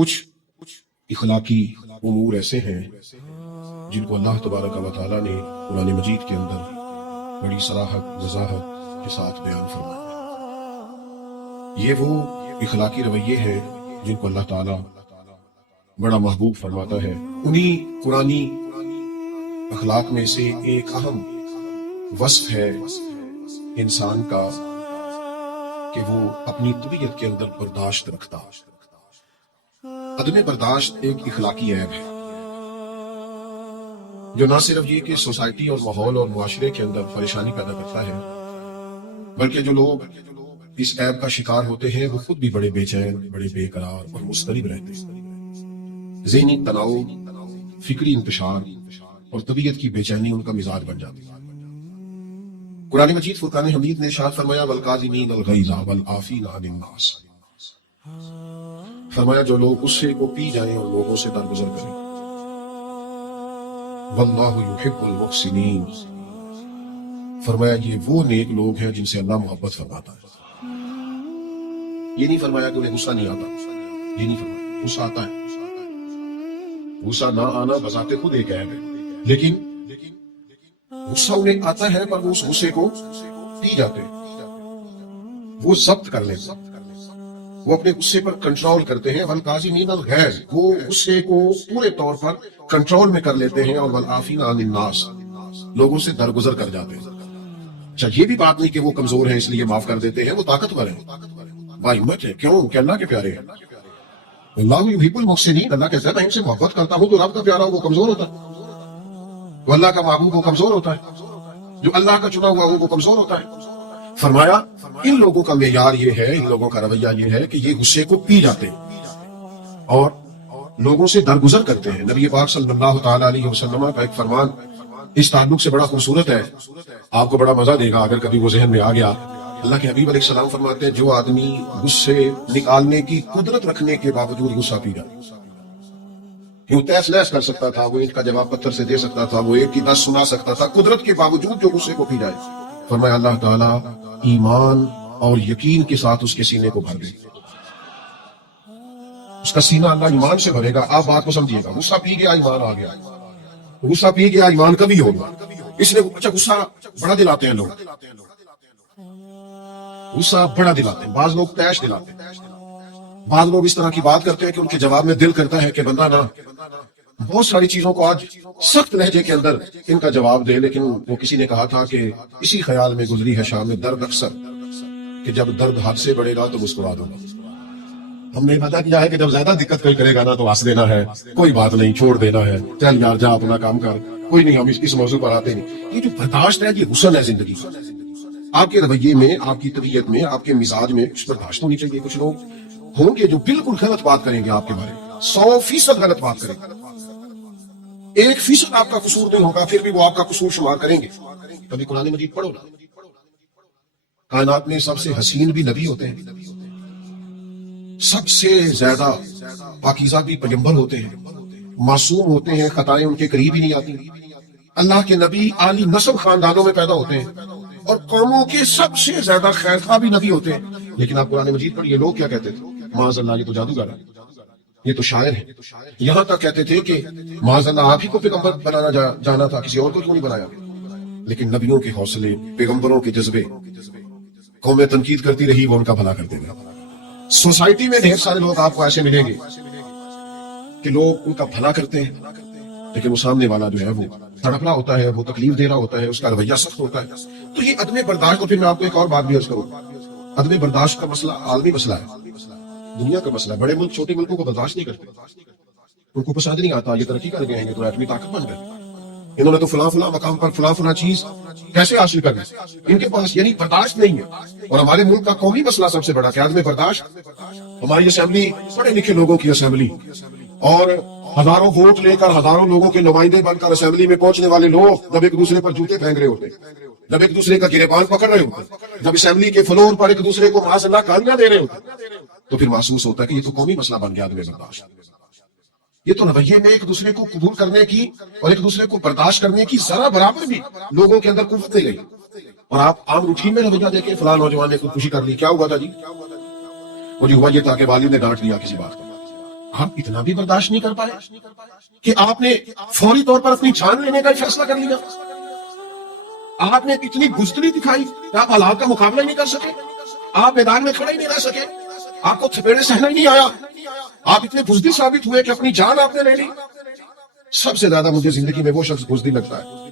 کچھ اخلاقی امور ایسے ہیں جن کو اللہ تبارک و تعالیٰ نے قرآن مجید کے اندر بڑی صراحت وضاحت کے ساتھ بیان فرمایا ہے۔ یہ وہ اخلاقی رویے ہیں جن کو اللہ تعالیٰ بڑا محبوب فرماتا ہے۔ انہی قرآنی اخلاق میں سے ایک اہم وصف ہے انسان کا کہ وہ اپنی طبیعت کے اندر برداشت رکھتا۔ عدم برداشت ایک اخلاقی عیب ہے جو نہ صرف یہ کہ سوسائٹی اور ماحول اور معاشرے کے اندر پریشانی پیدا کرتا ہے، بلکہ جو لوگ اس عیب کا شکار ہوتے ہیں وہ خود بھی بڑے بے چین، بڑے بے قرار اور مضطرب رہتے ہیں۔ ذہنی تناؤ، فکری انتشار اور طبیعت کی بے چینی ان کا مزاج بن جاتی ہے۔ قرآن مجید فرقان حمید نے ارشاد فرمایا والکاظمین الغیظ والعافین عن الناس، فرمایا جو لوگ غصے کو پی جائیں اور لوگوں سے درگزر کریں۔ واللہ یحب المحسنین، فرمایا یہ وہ نیک لوگ ہیں جن سے اللہ محبت فرماتا ہے۔ یہ نہیں فرمایا کہ انہیں غصہ نہیں آتا، یہ نہیں فرمایا، غصہ آتا ہے۔ غصہ نہ آنا بذات خود ایک عیب ہے، لیکن غصہ انہیں آتا ہے پر وہ اس غصے کو پی جاتے ہیں، وہ ضبط کر لیتے ہیں، وہ اپنے غصے پر کنٹرول کرتے ہیں۔ والکاظمین الغیظ، وہ غصے کو پورے طور پر کنٹرول میں کر لیتے ہیں، اور والعافین عن الناس، لوگوں سے درگزر کر جاتے ہیں۔ اچھا یہ بھی بات نہیں کہ وہ کمزور ہیں اس لیے معاف کر دیتے ہیں، وہ طاقتور ہیں، باہمت ہے۔ کیوں کہ اللہ کے پیارے ہیں۔ اللہ یحب المحسنین، اللہ کہتا ہے میں ان سے محبت کرتا ہوں۔ تو رب کا پیارا وہ کمزور ہوتا ہے، تو اللہ کا محبوب وہ کمزور ہوتا ہے، جو اللہ کا چنا ہوا وہ کمزور ہوتا ہے۔ فرمایا ان لوگوں کا معیار یہ ہے، ان لوگوں کا رویہ یہ ہے کہ یہ غصے کو پی جاتے ہیں اور لوگوں سے درگزر کرتے ہیں۔ نبی پاک صلی اللہ تعالی علیہ وسلم کا ایک فرمان اس تعلق سے بڑا خوبصورت ہے، آپ کو بڑا مزہ دے گا اگر کبھی وہ ذہن میں آ گیا۔ اللہ کے حبیب علیہ السلام فرماتے ہیں جو آدمی غصے نکالنے کی قدرت رکھنے کے باوجود غصہ پی جائے، وہ تیس لیس کر سکتا تھا، وہ اینٹ کا جواب پتھر سے دے سکتا تھا، وہ ایک کی 10 سنا سکتا تھا، قدرت کے باوجود جو غصے کو پی جائے، فرمایا اللہ تعالیٰ ایمان اور یقین کے ساتھ اس کے سینے کو بھر دے، اس کا سینہ اللہ ایمان سے بھرے گا۔ آپ بات کو سمجھیے گا، غصہ پی گیا ایمان آ گیا، غصہ پی گیا ایمان کبھی ہوگا۔ اس لیے اچھا غصہ بڑا دلاتے ہیں لوگ، غصہ بڑا دلاتے ہیں، بعض لوگ تیش دلاتے ہیں، بعض لوگ اس طرح کی بات کرتے ہیں کہ ان کے جواب میں دل کرتا ہے کہ بندہ نہ بہت ساری چیزوں کو آج سخت لہجے کے اندر ان کا جواب دے، لیکن وہ کسی نے کہا تھا کہ اسی خیال میں گزری ہے شام میں درد اکثر کہ جب درد حد سے بڑھے گا تو مسکرا دو گا۔ ہم نے پتا کیا ہے کہ جب زیادہ دقت کوئی کرے گا نا تو ہنس دینا ہے، کوئی بات نہیں، چھوڑ دینا ہے، چل یار جا اپنا کام کر، کوئی نہیں، ہم اس موضوع پر آتے نہیں۔ یہ جو برداشت ہے یہ حسن ہے زندگی کا۔ آپ کے رویے میں، آپ کی طبیعت میں، آپ کے مزاج میں کچھ برداشت ہونی چاہیے۔ کچھ لوگ ہوں گے جو بالکل غلط بات کریں گے آپ کے بارے میں، 100% غلط بات کریں گے، 1% آپ کا قصور نہیں ہوگا، پھر بھی وہ آپ کا قصور شمار کریں گے۔ کبھی قرآن مجید پڑھو نا، کائنات میں سب سے حسین بھی نبی ہوتے ہیں، سب سے زیادہ پاکیزہ بھی پیغمبر ہوتے ہیں، معصوم ہوتے ہیں، خطائیں ان کے قریب ہی نہیں آتی۔ اللہ کے نبی عالی نسب خاندانوں میں پیدا ہوتے ہیں اور قوموں کے سب سے زیادہ خیر خواہ بھی نبی ہوتے ہیں، لیکن آپ قرآن مجید پڑھیے لوگ کیا کہتے تھے؟ معاذ اللہ یہ تو جادوگر ہے، یہ تو شاعر ہے۔ یہاں تک کہتے تھے کہ معاذ اللہ آپ ہی کو پیغمبر بنانا جانا تھا، کسی اور کو کیوں نہیں بنایا؟ لیکن نبیوں کے حوصلے، پیغمبروں کے جذبے، قومیں تنقید کرتی رہی، وہ ان کا بھلا کرتے گئے۔ سوسائٹی میں ڈھیر سارے لوگ آپ کو ایسے ملیں گے کہ لوگ ان کا بھلا کرتے ہیں، لیکن وہ سامنے والا جو ہے وہ تڑپ رہا ہوتا ہے، وہ تکلیف دے رہا ہوتا ہے، اس کا رویہ سخت ہوتا ہے۔ تو یہ عدم برداشت، تو پھر میں آپ کو ایک اور بات بھی عرض کروں، عدم برداشت کا مسئلہ عالمی مسئلہ ہے، دنیا کا مسئلہ ہے۔ بڑے ملک چھوٹے ملکوں کو برداشت نہیں کرتے، ان کو پسند نہیں آتا، یہ ترقی کر گئے ہیں، تو ایٹمی طاقت بن گئے، انہوں نے تو فلاں فلاں مقام پر فلاں فلاں چیز کیسے حاصل کرنا، ان کے پاس یعنی برداشت نہیں ہے۔ اور ہمارے ملک کا قومی مسئلہ سب سے بڑا کہ عدم برداشت۔ ہماری اسمبلی پڑھے لکھے لوگوں کی اسمبلی، اور ہزاروں ووٹ لے کر ہزاروں لوگوں کے نمائندے بن کر اسمبلی میں پہنچنے والے لوگ جب ایک دوسرے پر جوتے پھینک رہے ہوتے ہیں، جب ایک دوسرے کا گریبان پکڑ رہے ہوتے ہیں، جب اسمبلی کے فلور پر ایک دوسرے کو معاذ اللہ گالیاں دے رہے ہوتے ہیں، تو پھر محسوس ہوتا ہے کہ یہ تو قومی مسئلہ بن گیا عدم برداشت۔ یہ تو رویے میں ایک دوسرے کو قبول کرنے کی اور ایک دوسرے کو برداشت کرنے کی ذرا برابر بھی لوگوں کے اندر قوت نہیں رہی۔ اور آپ عام روٹین میں رویہ دیکھیں، فلاں نوجوان نے خودکشی کر لی، کیا ہوا تھا جی؟ وہ جو ہوا یہ تھا کہ والد نے ڈانٹ دیا کسی بات کو، آپ اتنا بھی برداشت نہیں کر پائے کہ آپ نے فوری طور پر اپنی جان لینے کا فیصلہ کر لیا؟ آپ نے اتنی بزدلی دکھائی کہ آپ حالات کا مقابلہ نہیں کر سکے، آپ میدان میں کھڑے ہی نہیں رہ سکے، آپ کو تھپیڑے سہنا ہی نہیں آیا، آپ اتنے بزدل ثابت ہوئے کہ اپنی جان آپ نے لے لی۔ سب سے زیادہ مجھے زندگی میں وہ شخص بزدل لگتا ہے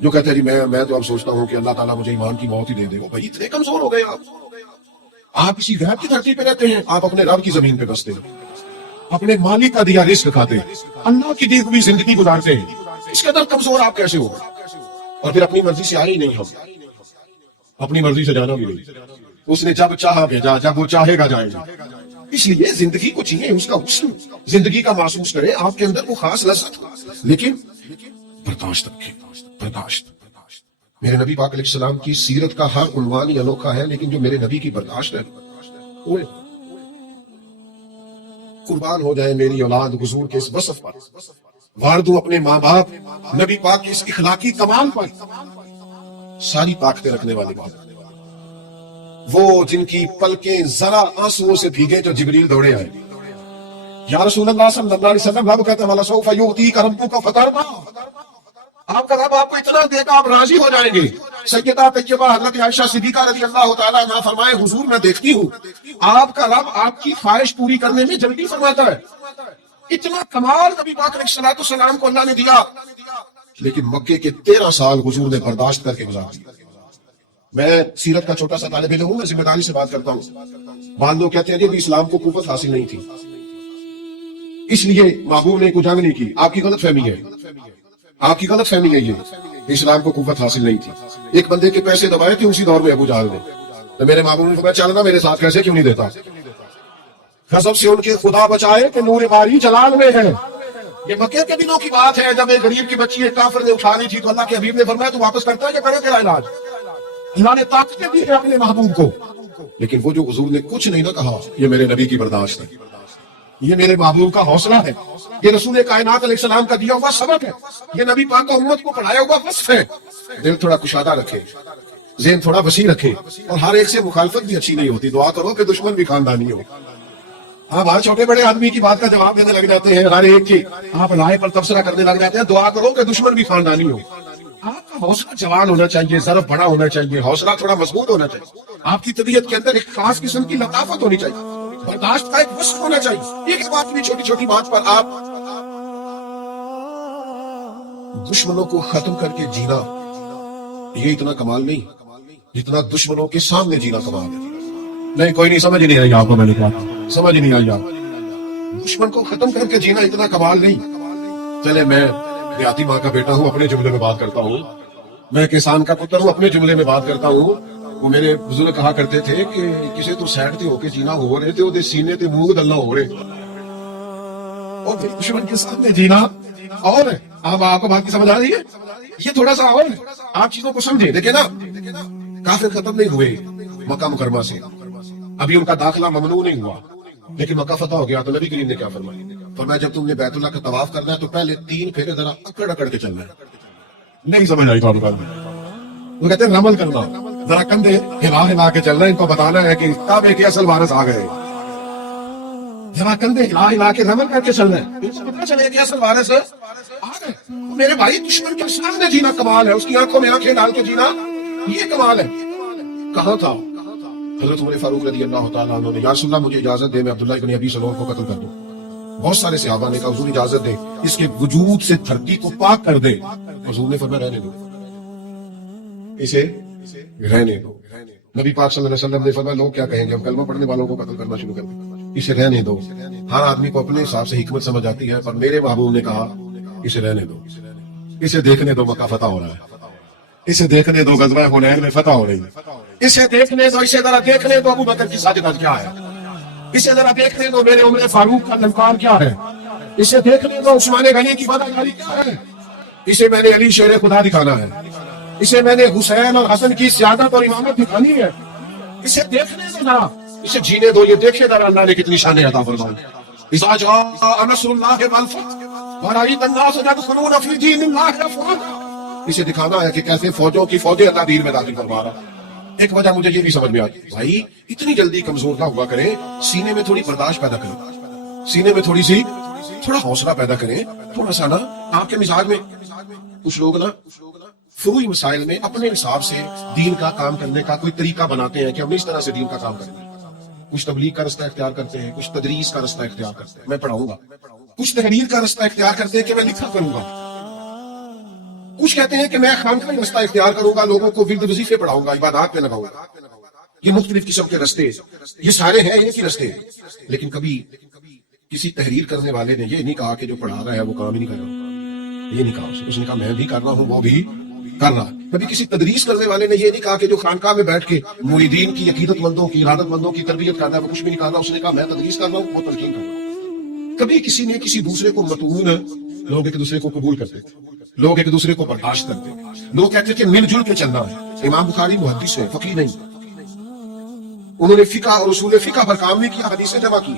جو کہتے ہیں جی میں تو اب سوچتا ہوں کہ اللہ تعالیٰ مجھے ایمان کی موت ہی دے دے۔ بھائی اتنے کمزور ہو گئے آپ کسی غیر کی دھرتی پہ رہتے ہیں، آپ اپنے رب کی زمین پہ بستے ہیں، اپنے مالک کا دیا رزق کھاتے ہیں، اللہ کی دی ہوئی زندگی گزارتے ہیں، اس کے اندر کمزور آپ کیسے ہو؟ اور پھر اپنی مرضی سے آئے ہی نہیں، ہم اپنی مرضی سے جانا بھی نہیں، اس نے جب چاہا بھیجا، جب وہ چاہے گا جائے گا۔ اس لیے زندگی کو جیئے، اس کا حسن زندگی کا محسوس کرے، آپ کے اندر وہ خاص لذت ہو، لیکن برداشت رکھیں، برداشت۔ میرے نبی پاک علیہ السلام کی سیرت کا ہر عنوان ہی انوکھا ہے، لیکن جو میرے نبی کی برداشت ہے وہ قربان ہو جائے میری اولاد حضور کے اس وصف پر، وار دوں اپنے ماں باپ نبی پاک کے اس اخلاقی کمال پر۔ ساری طاقتیں رکھنے والے بات، وہ جن کی پلکیں ذرا آنسوؤں سے بھیگے جو جبریل دوڑے آئے، یا رسول اللہ صلی اللہ علیہ وسلم، رب کہتے ہیں وَلَسَوْفَ يُعْطِيكَ رَبُّكَ فَتَرْضَىٰ، آپ کا رب آپ کو اتنا دے گا آپ راضی ہو جائیں گے۔ سیدہ طیبہ حضرت عائشہ صدیقہ رضی اللہ تعالیٰ عنہا فرمائے حضور میں دیکھتی ہوں آپ کا رب آپ کی خواہش پوری کرنے میں جلدی فرماتا ہے۔ اتنا کمال نبی پاک علیہ الصلوٰۃ والسلام کو اللہ نے دیا، لیکن مکے کے 13 سال حضور نے برداشت کر کے گزار دیا۔ میں سیرت کا چھوٹا سا طالب علم ہوں، میں ذمہ داری سے بات کرتا ہوں۔ بعض لوگ کہتے ہیں کہ اسلام کو قوت حاصل نہیں تھی اس لیے محبوب نے کوئی جنگ نہیں کی۔ آپ کی غلط فہمی ہے، آپ کی غلط فہمی ہے، یہ اسلام کو قوت حاصل نہیں تھی۔ ایک بندے کے پیسے دبائے تھے اسی دور میں ابو جہل نے، تو میرے محبوب نے فرمایا چلنا میرے ساتھ، کیسے کیوں نہیں دیتا؟ غضب سے ان کے خدا بچائے کہ نور باری جلال میں ہے۔ یہ مکے کے دنوں کی بات ہے جب ایک غریب کی بچی ایک کافر نے اٹھا لی تھی، تو اللہ کے حبیب نے فرمایا تو واپس کرتا ہے کہ کرے تیرا علاج؟ اللہ نے طاقتیں دی ہے اپنے محبوب کو، لیکن وہ جو حضور نے کچھ نہیں نہ کہا، یہ میرے نبی کی برداشت ہے، یہ میرے محبوب کا حوصلہ ہے، یہ رسول کائنات علیہ السلام کا دیا ہوا سبق ہے، یہ نبی پاک کا امت کو پڑھایا ہوا وصف ہے۔ دل تھوڑا کشادہ رکھے، ذہن تھوڑا وسیع رکھے، اور ہر ایک سے مخالفت بھی اچھی نہیں ہوتی، دعا کرو کہ دشمن بھی خاندانی ہو۔ آپ ہر چھوٹے بڑے آدمی کی بات کا جواب دینے لگ جاتے ہیں، ہر ایک کی آپ رائے پر تبصرہ کرنے لگ جاتے ہیں، دعا کرو کہ دشمن بھی خاندانی ہو۔ آپ کا حوصلہ جوان ہونا چاہیے، ضرب بڑا ہونا چاہیے، حوصلہ تھوڑا مضبوط ہونا چاہیے، آپ کی طبیعت کے اندر ایک خاص قسم کی لطافت ہونی چاہیے، برداشت کا ایک وصف ہونا چاہیے۔ ایک بات بھی چھوٹی چھوٹی بات پر آپ دشمنوں کو ختم کر کے جینا، یہ اتنا کمال نہیں جتنا دشمنوں کے سامنے جینا کمال ہے۔ نہیں کوئی نہیں، سمجھ نہیں آئی آپ کو، میں نے کہا سمجھ نہیں آئی آپ۔ دشمن کو ختم کر کے جینا اتنا کمال نہیں۔ چلے میں دیہاتی ماں کا بیٹا ہوں، اپنے جملے میں بات کرتا ہوں، میں کسان کا پتر ہوں، اپنے جملے میں بات کرتا ہوں۔ وہ میرے بزرگ کہا کرتے تھے کہ کسی تو سائڈ تے ہو کے جینا ہو رہے تھے، وہ سینے تے منہ دلہ ہو رہے، اور پھر دشمن کے سامنے جینا اور ہے۔ آپ کو بات کی سمجھ آ رہی ہے؟ یہ تھوڑا سا اور ہے، آپ چیزوں کو سمجھیں۔ دیکھیں نا، کافر ختم نہیں ہوئے مکہ مکرمہ سے، ابھی ان کا داخلہ ممنوع نہیں ہوا، لیکن مکہ فتح ہو گیا تو نبی کریم نے کیا فرمایا؟ فرمایا جب تم نے بیت اللہ کا طواف کرنا ہے تو پہلے 3 پھیرے ذرا اکڑ اکڑ کے چلنا ہے۔ نہیں سمجھ آئی تو وہ کہتے ہیں رمل کرنا، ذرا کندھے ہلا ہلا کے چلنا، ان کو بتانا ہے کہ کعبے کے اصل وارث آ گئے، ذرا کندھے ہلا ہلا کے رمل کر کے چلنا ہے، ان کو پتہ چلے کہ اصل وارث آ گئے۔ میرے بھائی دشمن کے سامنے جینا کمال ہے، اس کی آنکھوں میں آنکھیں ڈال کے جینا یہ کمال ہے۔ کہاں تھا حضرت عمر فاروق رضی اللہ تعالیٰ عنہ نے، یا رسول اللہ مجھے اجازت دے میں عبداللہ ابن ابی سلول کو قتل کر دوں۔ بہت سارے صحابہ نے کہا حضور اجازت دے، اس کے وجود سے دھرتی کو پاک کر دے۔ حضور نے فرمایا رہنے دو، اسے رہنے دو۔ نبی پاک صلی اللہ علیہ وسلم نے فرمایا لوگ کیا کہیں گے، ہم کلمہ پڑھنے والوں کو قتل کرنا شروع کر دیں، اسے رہنے دو۔ ہر آدمی کو اپنے حساب سے حکمت سمجھ آتی ہے، پر میرے محبوب نے کہا اسے رہنے دو، اسے دیکھنے دو، مکہ فتح ہو رہا ہے، اسے دیکھنے دو، غزوہ حنین میں فتح ہو رہی ہے، اسے دیکھنے دو، اسے ذرا دیکھنے دو ابو بکر کی ساجدت کیا ہے، اسے ذرا دیکھنے دو میرے عمر فاروق کا للکار کیا ہے، اسے دیکھنے دو عثمان غنی کی فداکاری کیا ہے، اسے میں نے علی شیر خدا دکھانا ہے، اسے میں نے حسین اور حسن کی سیادت اور امامت دکھانی ہے، اسے دیکھنے دو ذرا، اسے جینے دو، یہ دیکھے ذرا اللہ نے کتنی شانیں عطا فرمائی۔ اذا جاء نصر اللہ والفتح ورأيت الناس يدخلون في دين الله افواجا، اسے دکھانا ہے کہ کیسے فوجوں کی فوجیں اللہ دین میں داخل فرما رہا۔ ایک وجہ مجھے یہ بھی سمجھ میں آئی، بھائی اتنی جلدی کمزور نہ ہوا کرے، سینے میں تھوڑی برداشت پیدا کریں، سینے میں تھوڑا حوصلہ پیدا کریں، تھوڑا سا نا آپ کے مزاج میں کچھ لوگ نا فروئی مسائل میں اپنے حساب سے دین کا کام کرنے کا کوئی طریقہ بناتے ہیں کہ ہم اس طرح سے دین کا کام کریں گے. کچھ تبلیغ کا رستہ اختیار کرتے ہیں، کچھ تدریس کا رستہ اختیار کرتے ہیں، میں پڑھاؤں گا. کچھ تحریر کا رستہ اختیار کرتے ہیں کہ میں لکھا کروں گا. کچھ کہتے ہیں کہ میں خانقاہی رستہ اختیار کروں گا، لوگوں کو ورد وظیفے پڑھاؤں گا، عبادات پہ لگاؤں گا. یہ مختلف قسم کے رستے، یہ سارے ہیں ایک ہی رستے. لیکن کبھی کسی تحریر کرنے والے نے یہ نہیں کہا کہ جو پڑھا رہا ہے وہ کام ہی نہیں کر رہا. یہ نہیں کہا اس نے کہا میں بھی کر رہا ہوں، وہ بھی کر رہا. کبھی کسی تدریس کرنے والے نے یہ نہیں کہا کہ جو خانقاہ میں بیٹھ کے مریدین کی، عقیدت مندوں کی، ارادت مندوں کی تربیت کرتا ہے وہ کچھ بھی نہیں کر رہا. اس نے کہا میں تدریس کر رہا ہوں، وہ تلقین کر رہا ہوں. کبھی کسی نے کسی دوسرے کو متون، لوگ ایک دوسرے کو قبول کرتے تھے، لوگ ایک دوسرے کو برداشت کرتے تھے، لوگ کہتے تھے مل جل کے چلنا ہے. امام بخاری محدث ہے، فقیہ نہیں. انہوں نے فقہ اور اصول فقہ پر کام نہیں کیا، حدیثیں جمع کی.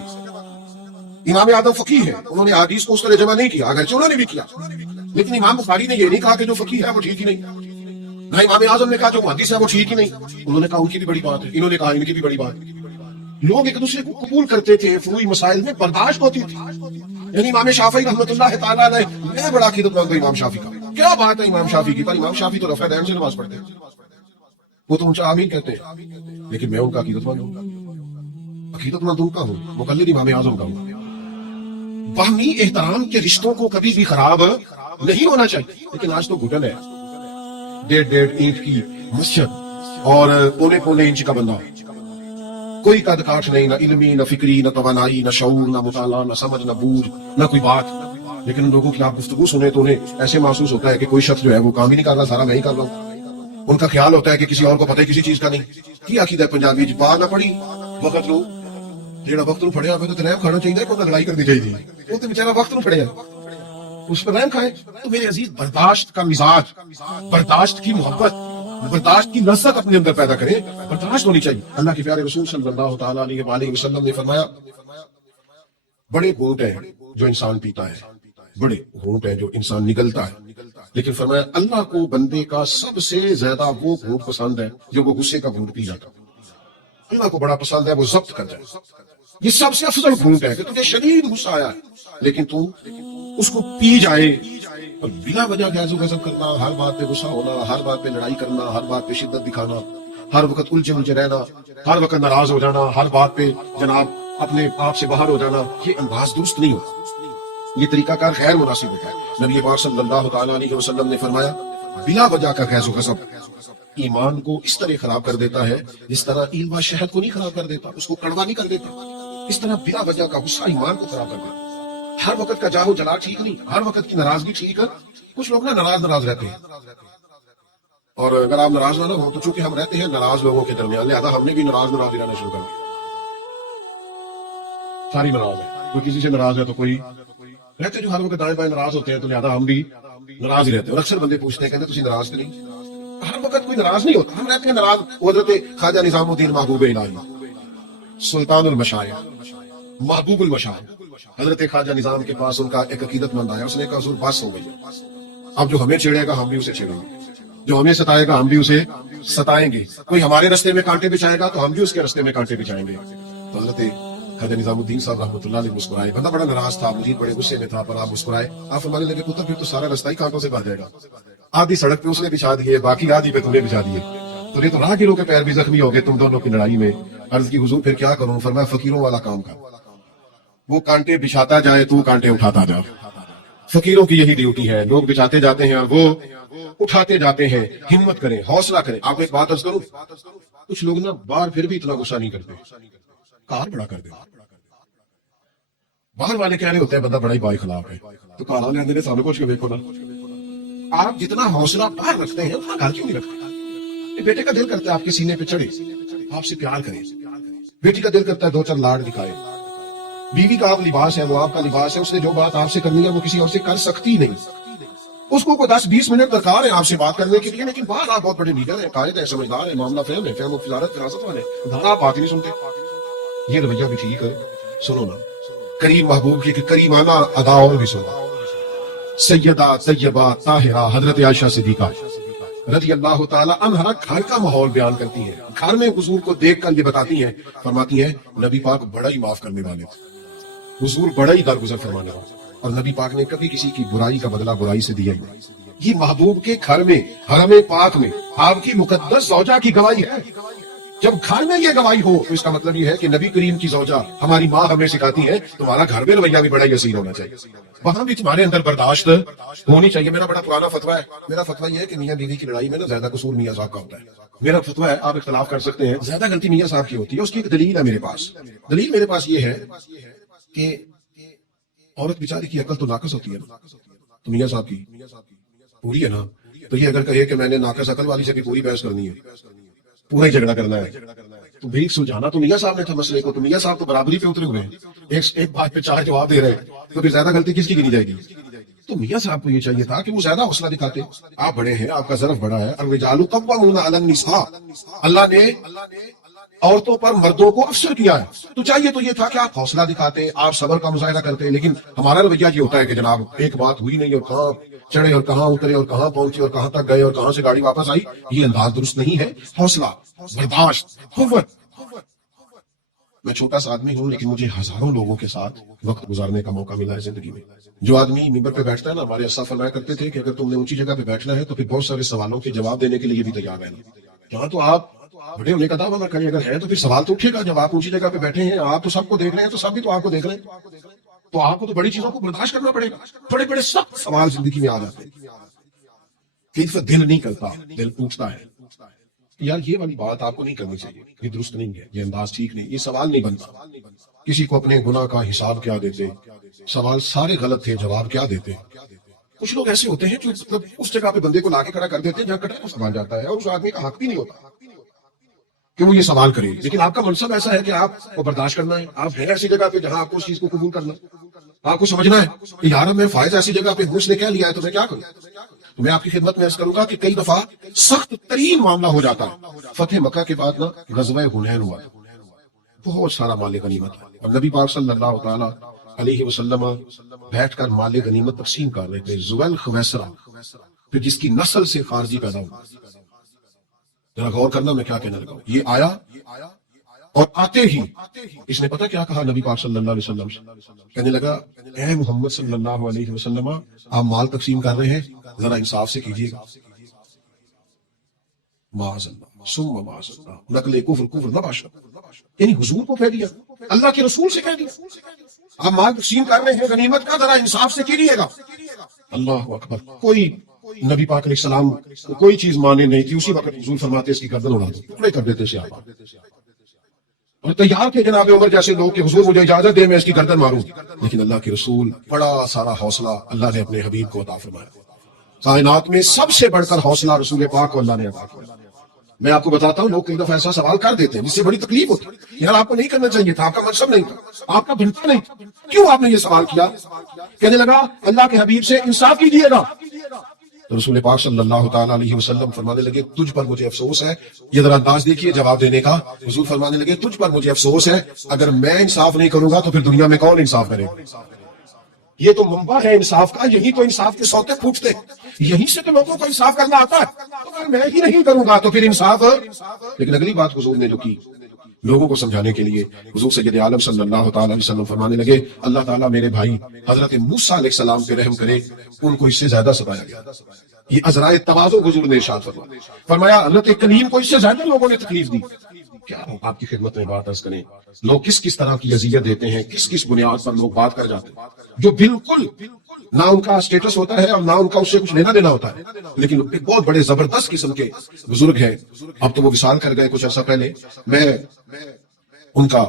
امام اعظم فقیہ ہے، انہوں نے حدیث کو اس طرح جمع نہیں کیا، اگرچہ انہوں نے بھی کیا. لیکن امام بخاری نے یہ نہیں کہا کہ جو فقیہ ہے وہ ٹھیک ہی نہیں، نہ امام اعظم نے کہا جو محدث ہے وہ ٹھیک ہی نہیں. انہوں نے کہا ان کی بھی بڑی بات ہے، انہوں نے کہا ان کی بھی بڑی بات ہے. لوگ ایک دوسرے کو قبول کرتے تھے، فروئی مسائل میں برداشت ہوتی تھی. یعنی امام شافعی رحمۃ اللہ تعالیٰ علیہ، میں بڑا عقیدت مند ہوں امام شافعی کا. کیا بات ہے امام شافعی کی، پر امام شافعی تو رفع دین سے نماز پڑھتے ہیں، وہ تو اونچا آمین کہتے ہیں. لیکن میں ان کا عقیدت مند ہوں، عقیدت مند ان کا ہوں، مقلد امام اعظم کا ہوں. باہمی احترام کے رشتوں کو کبھی بھی خراب نہیں ہونا چاہیے. لیکن آج تو گھٹن ہے، 1.5 اینٹ کی مسجد اور پونے پونے انچ کا بندہ، کوئی قد کاٹ نہیں، نہ علمی، نہ فکری، نہ توانائی، نہ شعور، نہ مطالعہ، نہ سمجھ، نہ بوجھ، نہ کوئی بات. لیکن ان لوگوں کی آپ گفتگو سنیں تو انہیں ایسے محسوس ہوتا ہے کہ کوئی شخص جو ہے وہ کام ہی نہیں کر رہا، سارا میں ہی کر رہا ہوں. ان کا خیال ہوتا ہے کہ کسی اور کو پتہ کسی چیز کا نہیں. کی عقیدہ پنجابی جی پا نہ پڑی وقت لو جیڑا وقت نو پڑھیا ہوئے تو رحم کھانا چاہیے، کوئی لڑائی کرنی چاہیے. وہ تو بیچارہ وقت نو پڑھیا اس پر رحم کھائے. تو میرے عزیز، برداشت کا مزاج، برداشت کی محبت، برداشت کی لذت اپنے اندر پیدا کرے. برداشت ہونی چاہیے. اللہ کے پیارے رسول صلی اللہ تعالیٰ علیہ وآلہ وسلم نے فرمایا بڑے گھونٹ ہیں جو انسان پیتا ہے، بڑے گھونٹ ہیں جو انسان نگلتا ہے، لیکن فرمایا اللہ کو بندے کا سب سے زیادہ وہ گھونٹ پسند ہے جو وہ غصے کا گھونٹ پی جاتا. اللہ کو بڑا پسند ہے وہ ضبط کر جائے. یہ سب سے افضل گھونٹ ہے کہ تجھے شدید غصہ آیا ہے لیکن تو اس کو پی جائے. اور بلا وجہ غیظ و غضب کرنا، ہر بات پہ غصہ ہونا، ہر بات پہ لڑائی کرنا، ہر بات پہ شدت دکھانا، ہر وقت الجھے الجھے رہنا، ہر وقت ناراض ہو جانا، ہر بات پہ جناب اپنے آپ سے باہر ہو جانا، یہ انداز درست نہیں ہوتا. یہ طریقہ کار غیر مناسب ہوتا ہے. نبی پاک صلی اللہ تعالیٰ علیہ وسلم نے فرمایا بلا وجہ کا غیظ و غضب ایمان کو اس طرح خراب کر دیتا ہے جس طرح ایلوا شہد کو نہیں خراب کر دیتا، اس کو کڑوا نہیں کر دیتا. اس طرح بلا وجہ کا غصہ ایمان کو خراب کر دیتا. ہر وقت کا جاہو جلال ٹھیک نہیں، ہر وقت کی ناراضگی ٹھیک ہے. کچھ لوگ نا ناراض رہتے ہیں، اور اگر آپ ناراض نہ ہو تو چونکہ ہم رہتے ہیں ناراض لوگوں کے درمیان، لہذا ہم نے بھی ناراض رہنا شروع کر دیا. ساری ناراض ہے، کوئی کسی سے ناراض ہے تو کوئی رہتے جو ہر وقت دائیں بائیں ناراض ہوتے ہیں، تو لہذا ہم بھی ناراض ہی رہتے ہیں. اور اکثر بندے پوچھتے ہیں کہتے تسی ناراض نہیں. ہر وقت کوئی ناراض نہیں ہوتا، ہم رہتے ہیں ناراض. حضرت خواجہ نظام الدین محبوب الہی، سلطان المشائخ، محبوب المشائخ، حضرت خواجہ نظام کے پاس ان کا ایک عقیدت مند آیا. اس نے کہا حضور بس ہو گئی، اب جو ہمیں چھیڑے گا ہم بھی اسے چھیڑیں گے، جو ہمیں ستائے گا ہم بھی اسے ستائیں گے. کوئی ہمارے رستے میں کانٹے بچھائے گا تو ہم بھی اس کے رستے میں کانٹے بچھائیں گے. تو حضرت خواجہ نظام الدین صاحب رحمۃ اللہ علیہ مسکرائے. بندہ بڑا ناراض تھا، مجید بڑے غصے میں تھا، پر آپ مسکرائے. آپ فرمانے لگے پتر پھر تو سارا رستہ ہی کانٹوں سے بھر جائے گا. آدھی سڑک پہ اس نے بچھا دیے، باقی آدھی پہ تم نے بچھا دیے، تو یہ تو راہگیروں کے پیر بھی زخمی ہو گئے تم دونوں کی لڑائی میں. عرض کی حضور پھر کیا کروں؟ فرمایا فقیروں والا کام کر، وہ کانٹے بچھاتا جائے تو کانٹے اٹھاتا جا. فقیروں کی یہی ڈیوٹی ہے، لوگ بچھاتے جاتے ہیں اور وہ اٹھاتے جاتے ہیں. ہمت کریں، حوصلہ کریں. آپ ایک بات عرض کروں، کچھ لوگ نا باہر پھر بھی اتنا غصہ نہیں کرتے، کار بڑا کر دیں. باہر والے کہہ رہے ہوتے ہیں بندہ بڑا ہی بائی خلاف ہے، تو کالا لینے نے سامنے کچھ کے دیکھو نا. آپ جتنا حوصلہ باہر رکھتے ہیں اتنا گھر کیوں نہیں رکھتے؟ بیٹے کا دل کرتا ہے آپ کے سینے پہ چڑھے، آپ سے پیار کرے. بیٹی کا دل کرتا ہے دو چار لاڈ دکھائے. بیوی کا آپ لباس ہے، وہ آپ کا لباس ہے. اس نے جو بات آپ سے کرنی ہے وہ کسی اور سے کر سکتی نہیں. اس کو 10-20 منٹ درکار ہے آپ سے بات کرنے کے لیے، لیکن باہر آپ بہت بڑے لیڈر ہیں، قائد ہیں، سمجھدار ہیں، معاملہ فہم ہے، فہم و فضارت فراست والے، گھر آپ بات ہی نہیں سنتے. یہ رویہ بھی ٹھیک ہے. سنو نا کریم محبوب کی کریمانہ ادا اور بھی سنو. سیدہ طیبہ طاہرہ حضرت عائشہ صدیقہ رضی اللہ تعالی عنہا گھر کا ماحول بیان کرتی ہیں. گھر میں حضور کو دیکھ کر یہ بتاتی ہیں، فرماتی ہیں نبی پاک بڑا ہی معاف کرنے والے تھے. حضور بڑا ہی درگزر فرمانے والا، اور نبی پاک نے کبھی کسی کی برائی کا بدلہ برائی سے دیا ہی نہیں۔ یہ محبوب کے گھر میں، حرم پاک میں آپ کی مقدس زوجہ کی گواہی ہے۔ جب گھر میں یہ گواہی ہو تو اس کا مطلب یہ ہے کہ نبی کریم کی زوجہ ہماری ماں ہمیں سکھاتی ہے تمہارا گھر میں رویہ بھی بڑا ہی حسین ہونا چاہیے، وہاں بھی تمہارے اندر برداشت ہونی چاہیے۔ میرا بڑا پرانا فتویٰ ہے، میرا فتویٰ یہ ہے کہ میاں بیوی کی لڑائی میں نا زیادہ قصور میاں صاحب کا ہوتا ہے۔ میرا فتویٰ ہے، آپ اختلاف کر سکتے ہیں، زیادہ غلطی میاں صاحب کی ہوتی ہے۔ اس کی ایک دلیل ہے میرے پاس، دلیل میرے پاس یہ ہے کہ عورت بیچاری کی عقل تو ناقص ہوتی ہے نا، تو میاں صاحب کی پوری ہے نا، تو یہ اگر کہے کہ میں نے ناقص عقل والی سے بھی پوری بحث کرنی ہے، پورا ہی جھگڑا کرنا ہے، تو بھی سلجھانا تو میاں صاحب نے تھا مسئلے کو، تو میاں صاحب تو برابری پہ اترے ہوئے ہیں، ایک بات پہ 4 جواب دے رہے ہیں، تو پھر زیادہ غلطی کس کی گنی جائے گی؟ تو میاں صاحب کو یہ چاہیے تھا کہ وہ زیادہ حوصلہ دکھاتے، آپ بڑے ہیں، آپ کا ظرف بڑا ہے، الرجال قوامون علی النساء، اللہ نے عورتوں پر مردوں کو افسر کیا ہے، تو چاہیے تو یہ تھا کہ آپ حوصلہ دکھاتے، آپ صبر کا مظاہرہ کرتے، لیکن ہمارا رویہ یہ ہوتا ہے کہ جناب ایک بات ہوئی نہیں اور کہاں چڑھے اور کہاں اترے اور کہاں پہنچے اور کہاں تک گئے اور کہاں سے گاڑی واپس آئی، یہ انداز درست نہیں ہے۔ حوصلہ، برداشت، قوت۔ میں چھوٹا سا آدمی ہوں لیکن مجھے ہزاروں لوگوں کے ساتھ وقت گزارنے کا موقع ملا ہے زندگی میں۔ جو آدمی ممبر پہ بیٹھتا ہے نا، ہمارے اساتذہ فرمایا کرتے تھے کہ اگر تم نے اونچی جگہ پہ بیٹھنا ہے تو پھر بہت سارے سوالوں کے جواب دینے کے لیے بھی تیار رہنا۔ جہاں تو آپ بڑے ہونے کا دعویٰ نہ کریں، اگر ہے تو پھر سوال تو اٹھے گا۔ جب آپ اونچی جگہ پہ بیٹھے ہیں، آپ تو سب کو دیکھ رہے ہیں، تو سب بھی تو آپ کو دیکھ رہے ہیں، تو آپ کو تو بڑی چیزوں کو برداشت کرنا پڑے گا۔ بڑے بڑے سخت سوال زندگی میں آ جاتے ہیں، کئی دفعہ دل نہیں کرتا، دل پوچھتا ہے یار یہ والی بات آپ کو نہیں کرنی چاہیے، یہ درست نہیں ہے، یہ انداز ٹھیک نہیں، یہ سوال نہیں بنتا۔ کسی کو اپنے گناہ کا حساب کیا دیتے، سوال سارے غلط تھے، جواب کیا دیتے۔ کچھ لوگ ایسے ہوتے ہیں جو مطلب اس جگہ پہ بندے کو لا کے کھڑا کر دیتے ہیں جہاں کٹا کو سنبھال جاتا ہے، اور اس آدمی کا حق بھی نہیں ہوتا کہ وہ یہ سوال کرے، لیکن آپ کا منصب ایسا ہے کہ آپ کو برداشت کرنا ہے۔ آپ ہیں ایسی جگہ پہ جہاں آپ کو اس چیز کو قبول کرنا، آپ کو سمجھنا ہے کہ یار میں فائز ایسی جگہ پہ ہوں، اس نے کیا لیا ہے تو میں کیا کروں۔ تو میں آپ کی خدمت میں عرض کروں گا کہ کئی دفعہ سخت ترین معاملہ ہو جاتا ہے۔ فتح مکہ کے بعد نا غزوہ حنین ہوا، بہت سارا مال غنیمت، اور نبی پاک صلی اللہ تعالی علیہ وسلم بیٹھ کر مال غنیمت تقسیم کر رہے تھے۔ ذوال خویسرہ، پھر جس کی نسل سے خارجی پیدا ہوا، ذرا غور کرنا میں کیا کہنے لگا ہوں۔ یہ آیا اور آتے ہی اس نے پتہ کیا کہا نبی پاک صلی اللہ علیہ وسلم سے، کہنے لگا اے محمد صلی اللہ علیہ وسلم، آپ مال تقسیم کر رہے ہیں، ذرا انصاف سے کیجیے گا۔ معاذ اللہ ثم معاذ اللہ، نقل کفر نباشا، یعنی حضور کو کہہ دیا، اللہ کے رسول سے کہہ دیا آپ مال تقسیم کر رہے ہیں غنیمت کا، ذرا انصاف سے کیجیے گا۔ اللہ اکبر۔ کوئی نبی پاک علیہ السلام کو کوئی چیز مانے نہیں تھی، اسی وقت حضور فرماتے اس کی گردن اڑا دو، ٹکڑے کر دیتے سے آپ، اور تیار تھے جناب عمر جیسے لوگ کہ حضور مجھے اجازت دے میں اس کی گردن ماروں، لیکن اللہ کے رسول، بڑا سارا حوصلہ اللہ نے اپنے حبیب کو عطا فرمایا۔ کائنات میں سب سے بڑھ کر حوصلہ رسول پاک کو اللہ نے عطا کیا۔ میں آپ کو بتاتا ہوں، لوگ کئی دفعہ ایسا سوال کر دیتے ہیں جس سے بڑی تکلیف ہوتی ہے، یار آپ کو نہیں کرنا چاہیے تھا، آپ کا منصب نہیں تھا، آپ کا بنتا نہیں تھا، کیوں آپ نے یہ سوال کیا؟ کہنے لگا اللہ کے حبیب سے انصاف کیجیے گا۔ تو رسول پاک صلی اللہ تعالی علیہ وسلم فرمانے لگے تجھ پر مجھے افسوس ہے۔ یہ ذرا انداز دیکھیے جواب دینے کا۔ حضور فرمانے لگے تجھ پر مجھے افسوس ہے، اگر میں انصاف نہیں کروں گا تو پھر دنیا میں کون انصاف کرے گا؟ یہ تو منبع ہے انصاف کا، یہی تو انصاف کے سوتے پھوٹتے، یہیں سے تو لوگوں کو انصاف کرنا آتا ہے۔ اگر میں ہی نہیں کروں گا تو پھر انصاف۔ لیکن اگلی بات حضور نے جو کی لوگوں کو سمجھانے کے لیے، حضور سید عالم صلی اللہ تعالی علیہ وسلم فرمانے لگے اللہ تعالیٰ میرے بھائی حضرت موسیٰ علیہ السلام پہ رحم کرے، ان کو اس سے زیادہ ستایا گیا۔ یہ عذرائے تواضع حضور نے ارشاد فرمایا حضرت کلیم کو اس سے زیادہ لوگوں نے تکلیف دی۔ کیا آپ کی خدمت میں بات عرض کریں، لوگ کس کس طرح کی اذیت دیتے ہیں، کس کس بنیاد پر لوگ بات کر جاتے ہیں، جو بالکل نہ ان کا اسٹیٹس ہوتا ہے اور نہ ان کا اس سے کچھ لینا دینا ہوتا ہے، لیکن ایک بہت بڑے زبردست قسم کے بزرگ ہیں، اب تو وہ وصال کر گئے کچھ عرصہ پہلے۔ میں ان کا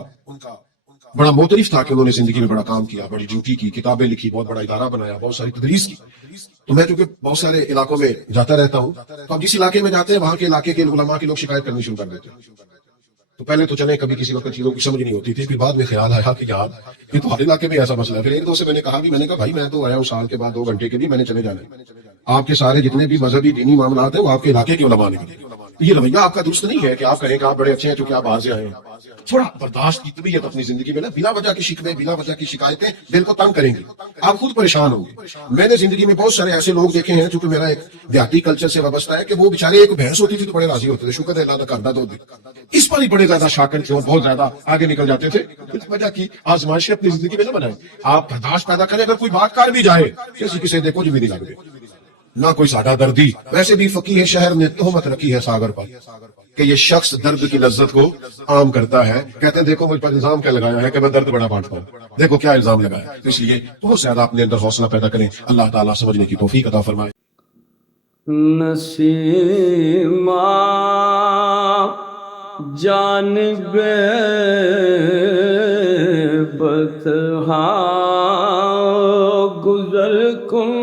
بڑا معترف تھا کہ انہوں نے زندگی میں بڑا کام کیا، بڑی ڈیوٹی کی، کتابیں لکھی، بہت بڑا ادارہ بنایا، بہت ساری تدریس کی۔ تو میں چونکہ بہت سارے علاقوں میں جاتا رہتا ہوں، تو اب جس علاقے میں جاتے ہیں وہاں کے علاقے کے علماء کے لوگ شکایت کرنی شروع کر دیتے ہیں۔ تو پہلے تو چلے کبھی کسی وقت چیزوں کی سمجھ نہیں ہوتی تھی، پھر بعد میں خیال آیا کہ یار یہ تو ہر علاقے میں ایسا مسئلہ ہے۔ پھر ایک دو سے میں نے کہا بھائی میں تو آیا ہوں سال کے بعد 2 گھنٹے کے لیے، میں نے چلے جانا ہے، آپ کے سارے جتنے بھی مذہبی دینی معاملات ہیں وہ آپ کے علاقے کے علماء نے۔ یہ رویہ آپ کا درست نہیں ہے کہ آپ کہیں کہ آپ بڑے اچھے ہیں چونکہ آپ باہر سے آئے ہیں۔ تھوڑا برداشت کی طبیعت اپنی زندگی میں نا، بلا وجہ کی شکوے، بلا وجہ کی شکایتیں دل کو تنگ کریں گی، آپ خود پریشان ہوں گے۔ میں نے زندگی میں بہت سارے ایسے لوگ دیکھے ہیں، چونکہ میرا ایک دیہاتی کلچر سے وابستہ ہے، کہ وہ بیچارے ایک بھینس ہوتی تھی تو بڑے راضی ہوتے تھے، شکر ہے اللہ کا کردہ دو دے، اس پر ہی بڑے زیادہ شاکر تھے اور بہت زیادہ آگے نکل جاتے تھے۔ اس وجہ کی آزمائشیں اپنی زندگی میں نہ بنائیں، آپ برداشت پیدا کریں، اگر کوئی بات کر بھی جائے کسی دیکھو جو بھی نہیں لگے، نہ کوئی سادہ دردی۔ ویسے بھی فقیہ شہر نے تہمت رکھی ہے ساگر پر کہ یہ شخص درد کی لذت کو عام کرتا ہے، کہتے ہیں دیکھو مجھ پر الزام کیا لگایا ہے کہ میں درد بڑا بانٹتا ہوں، دیکھو کیا الزام لگایا۔ اس لیے بہت زیادہ اپنے اندر حوصلہ پیدا کریں، اللہ تعالیٰ سمجھنے کی توفیق عطا فرمائے۔ نسیمہ جانب بطحا گزر کن،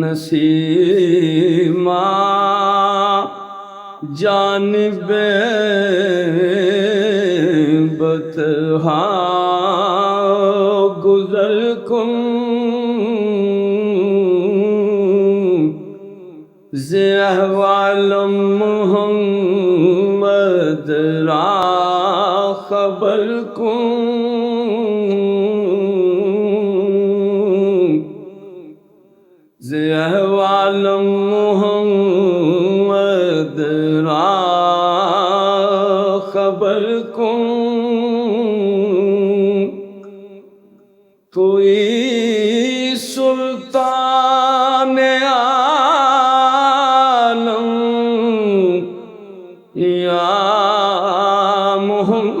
نسیمہ جانب بطحا گزر کن، ز احوال محمد را خبر کن، ز احوال محمد را خبر کن، توئی سلطان عالم یا محمد،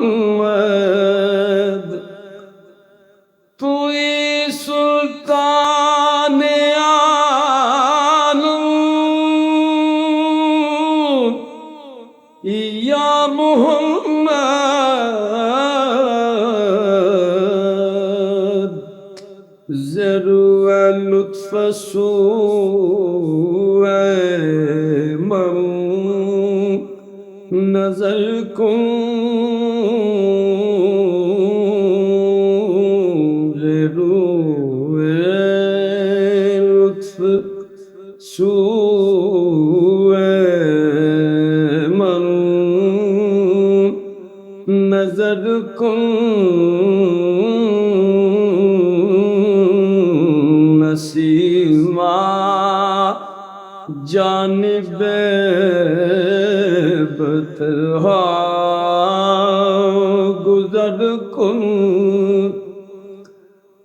توئی سلطان عالم یا محمد، ضرور لطف سو نظر کن، ضرور لطف سو نظر کن، نسیمہ جانب بطحا گزر کن،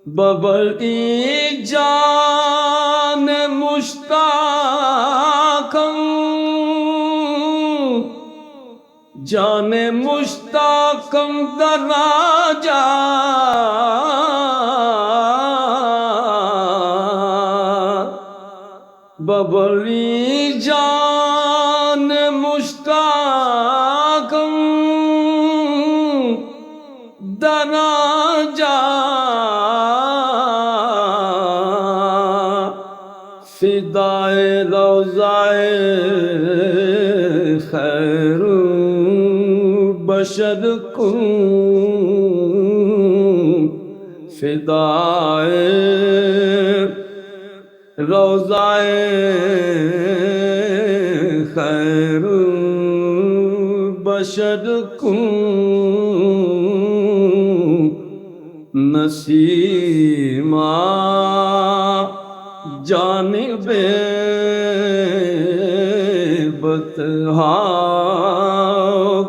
ببرئی جان مشتاقم، جان مشتاقم در جا ببری جان مشتاقم در جا، فدائے روضہ خیر بشر کن، فدائے روضہ خیر بشر کن، نسیمہ جانب بطحا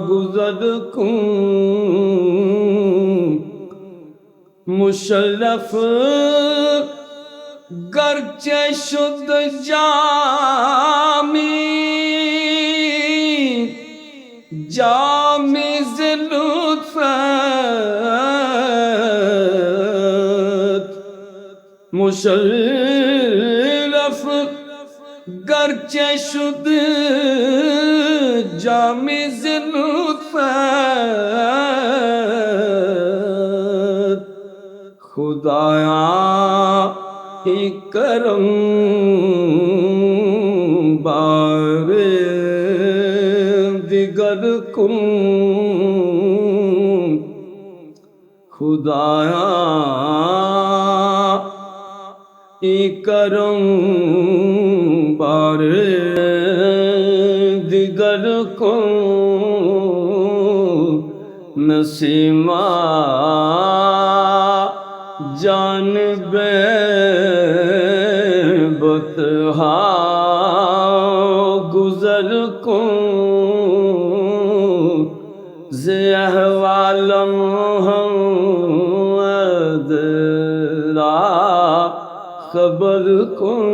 گزر کن، مشرف گرچہ شد جامی، جامی ز لطفت، مشرف گرچہ شد جامی ز لطفت، خدایا کرم بار دیگر کن، خدایا کرم بار نسیما جانب بطحا گزر کن زی احوالم ہم ادرا خبر کن